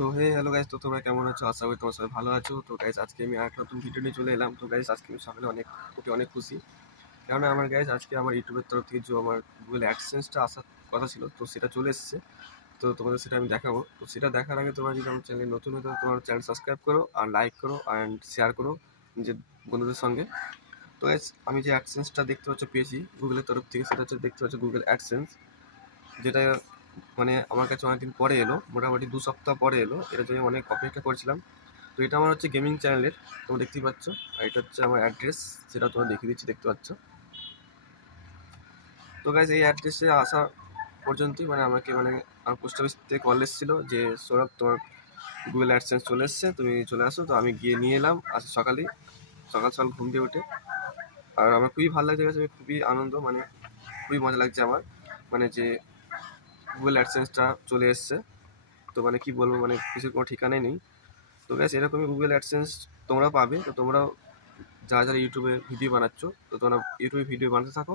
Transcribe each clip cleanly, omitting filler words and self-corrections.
তো hello guys, তো তোমরা কেমন আছো? আশা করি তোমরা সবাই ভালো আছো। তো গাইস আজকে আমি আরেকটা নতুন ভিডিও নিয়ে চলে এলাম। তো গাইস আজকে আমি সকালে অনেক খুশি, কারণ আমার গাইস আজকে আমার ইউটিউবের তরফ থেকে যে আমার গুগল অ্যাডসেন্সটা আসার কথা ছিল, তো সেটা চলে এসেছে। তো তোমাদের সেটা আমি দেখাবো। তো সেটা দেখার আগে তোমরা যদি আমার চ্যানেলে নতুন হতো, তোমার চ্যানেল সাবস্ক্রাইব করো আর লাইক করো অ্যান্ড শেয়ার করো নিজের বন্ধুদের সঙ্গে। তো গাইস আমি যে অ্যাডসেন্সটা দেখতে পাচ্ছ পেয়েছি গুগলের তরফ থেকে, সেটা হচ্ছে দেখতে পাচ্ছ গুগল অ্যাডসেন্স, যেটা মানে আমার কাছে অনেকদিন পরে এলো, মোটামুটি 2 সপ্তাহ পরে এলো। এটার জন্য অনেক অপেক্ষা করছিলাম। তো এটা আমার হচ্ছে গেমিং চ্যানেলের, তোমরা দেখতেই পাচ্ছ। আর এটা হচ্ছে আমার অ্যাড্রেস, সেটা তোমরা দেখিয়ে দিচ্ছি, দেখতে পাচ্ছ। তো গাইজ এই অ্যাড্রেসে আসা পর্যন্তই আমাকে আমার পোস্ট অফিস থেকে কল এসেছিলো যে সৌরভ, তোমার গুগল অ্যাডসেন্স চলে এসছে, তুমি চলে আসো। তো আমি গিয়ে নিয়ে এলাম আজ সকাল সকাল ঘুম দিয়ে উঠে। আর আমার খুবই ভালো লাগছে, আমি খুবই আনন্দ, খুবই মজা লাগছে আমার, যে গুগল অ্যাডসেন্সটা চলে এসছে। তো কি বলবো, কিছুর কোনো ঠিকানাই নেই। তো গ্যাস এরকমই গুগল অ্যাডসেন্স তোমরাও পাবে। তো তোমরাও যারা যারা ইউটিউবে ভিডিও বানাচ্ছ, তো তোমরা ইউটিউবে ভিডিও বানাতে থাকো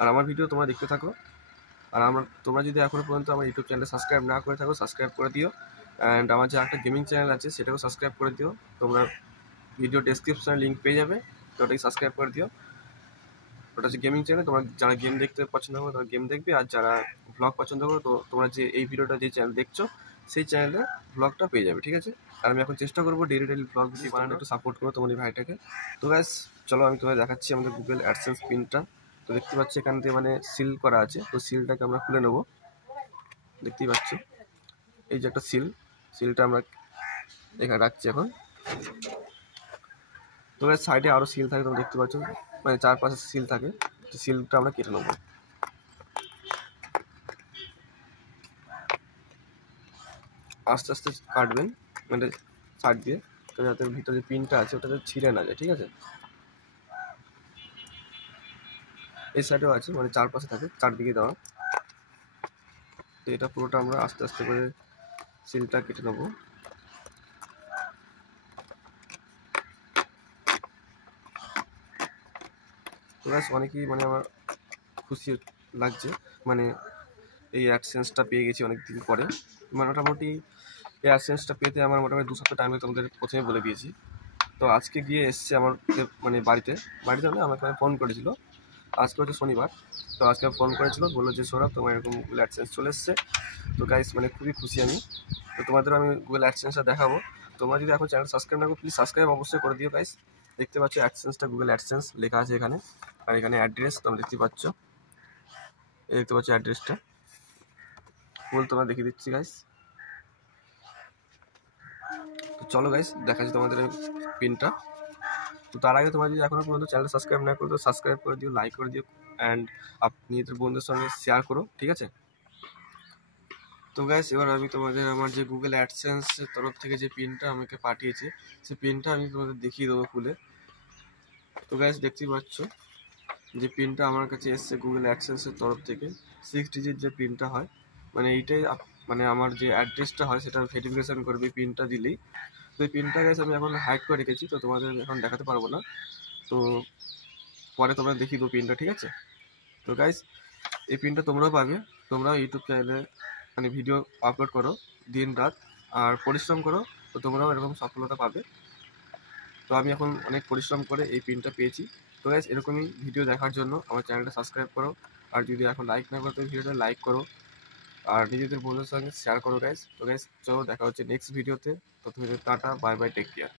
আর আমার ভিডিও তোমরা দেখতে থাকো। আর তোমরা যদি এখনো পর্যন্ত আমার ইউটিউব চ্যানেল সাবস্ক্রাইব না করে থাকো, সাবস্ক্রাইব করে দিও। অ্যান্ড আমার যে একটা গেমিং চ্যানেল আছে সেটাও সাবস্ক্রাইব করে দিও। তোমরা ভিডিও ডেসক্রিপশনে লিঙ্ক পেয়ে যাবে, তো ওটাকে সাবস্ক্রাইব করে দিও। ওটা হচ্ছে গেমিং চ্যানেল, তোমরা যারা গেম দেখতে পছন্দ করো তারা গেম দেখবে, আর যারা ব্লগ পছন্দ করো তো তোমরা যে এই ভিডিওটা যে চ্যানেল দেখছো সেই চ্যানেলে ব্লগটা পেয়ে যাবে, ঠিক আছে? আর আমি এখন চেষ্টা করবো ডেলি ব্লগ ভিডিও বানানো, একটু সাপোর্ট করো তোমার এই ভাইটাকে। তো ব্যাস চলো আমি তোমাদের দেখাচ্ছি আমাদের গুগল অ্যাডসেন্স পিনটা। তো দেখতে পাচ্ছি এখান থেকে সিল করা আছে, তো সিলটাকে আমরা খুলে নেবো। দেখতেই পাচ্ছ এই যে একটা সিলটা আমরা এখানে রাখছি এখন। তো সাইডে আরও সিল থাকে, তোমরা দেখতে পাচ্ছ, চারপাশে সিল থাকে। তো সিলটা আমরা কেটে নেবো। আস্তে আস্তে কাটবেন, সাইড দিয়ে, যাতে ভিতরে যে পিনটা আছে ওটা যাতে ছিঁড়ে না যায়, ঠিক আছে? এই সাইডেও আছে, চারপাশে থাকে, চারদিকে দেওয়া। তো এটা পুরোটা আমরা আস্তে আস্তে করে সিলটা কেটে নেবো। তো ব্যাস অনেকেই আমার খুশি লাগছে, এই অ্যাডসেন্সটা পেয়ে গেছি অনেকদিন পরে। মোটামুটি এই অ্যাডসেন্সটা পেতে আমার মোটামুটি 2 সপ্তাহ টাইম তোমাদের প্রথমে বলে দিয়েছি। তো আজকে গিয়ে এসছে আমার বাড়িতে আমাকে ফোন করেছিল। আজকে হচ্ছে শনিবার, তো আজকে ফোন করেছিল, বললো যে সৌরভ তোমার এরকম গুগল অ্যাডসেন্স চলে এসছে। তো গাইস খুবই খুশি আমি। তো তোমাদেরও আমি গুগল অ্যাডসেন্সটা দেখাবো। তোমরা যদি এখন চ্যানেল সাবস্ক্রাইব না করো, প্লিজ সাবস্ক্রাইব অবশ্যই করে দিও গাইস। দেখতে পাচ্ছ অ্যাডসেন্সটা, গুগল অ্যাডসেন্স লেখা আছে এখানে, আর এখানে অ্যাড্রেস তোমরা দেখতে পাচ্ছ। দেখতে পাচ্ছ অ্যাড্রেসটা, তোমরা দেখিয়ে দিচ্ছি গাইস। তো চলো গাইস দেখাচ্ছি তোমাদের পিনটা। তো তার আগে তোমরা যদি এখনো পর্যন্ত চ্যানেল সাবস্ক্রাইব না করো, তো সাবস্ক্রাইব করে দিও, লাইক করে দিও অ্যান্ড নিজেদের বন্ধুদের সঙ্গে শেয়ার করো, ঠিক আছে? তো গাইস এবার আমি তোমাদের আমার যে গুগল অ্যাডসেন্সের তরফ থেকে যে পিনটা আমাকে পাঠিয়েছে, সেই পিনটা আমি তোমাদের দেখিয়ে দেবো খুলে। তো গাইস দেখতেই পাচ্ছ যে পিনটা আমার কাছে এসছে গুগল অ্যাডসেন্সের তরফ থেকে। 6 ডিজিট যে পিনটা হয়, এইটাই আমার যে অ্যাড্রেসটা হয় সেটা ভেরিফিকেশন করবে পিনটা দিলেই। তো এই পিনটা গাইস আমি এখন হাইড করে রেখেছি, তো তোমাদের এখন দেখাতে পারবো না। তো পরে তোমরা দেখিয়ে দেবো পিনটা, ঠিক আছে? তো গাইস এই পিনটা তোমরাও পাবে। তোমরাও ইউটিউব চ্যানেলে ভিডিও আপলোড করো দিন রাত আর পরিশ্রম করো, তো তোমরাও এরকম সফলতা পাবে। তো আমি এখন অনেক পরিশ্রম করে এই পিনটা পেয়েছি। তো গাইস এরকমই ভিডিও দেখার জন্য আমার চ্যানেলটা সাবস্ক্রাইব করো, আর যদি এখন লাইক না করো তো ভিডিওটা লাইক করো আর নিজেদের বন্ধুদের সঙ্গে শেয়ার করো গাইস। তো গাইস চলো দেখা হচ্ছে নেক্সট ভিডিওতে। তো টাটা, বাই বাই, টেক কেয়ার।